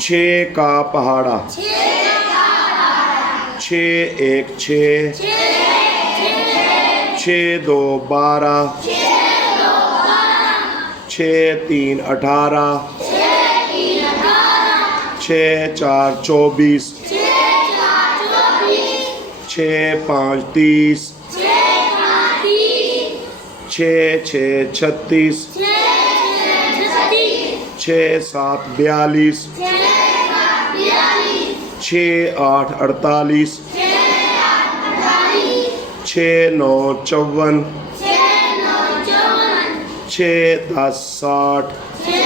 छः का पहाड़ा, छः एक छः, छः दो 12, छः तीन 18, छः चार 24, छः पाँच 30, छः छः 36, छः सात 42, छः आठ 48, छः नौ 54, छः 10 60,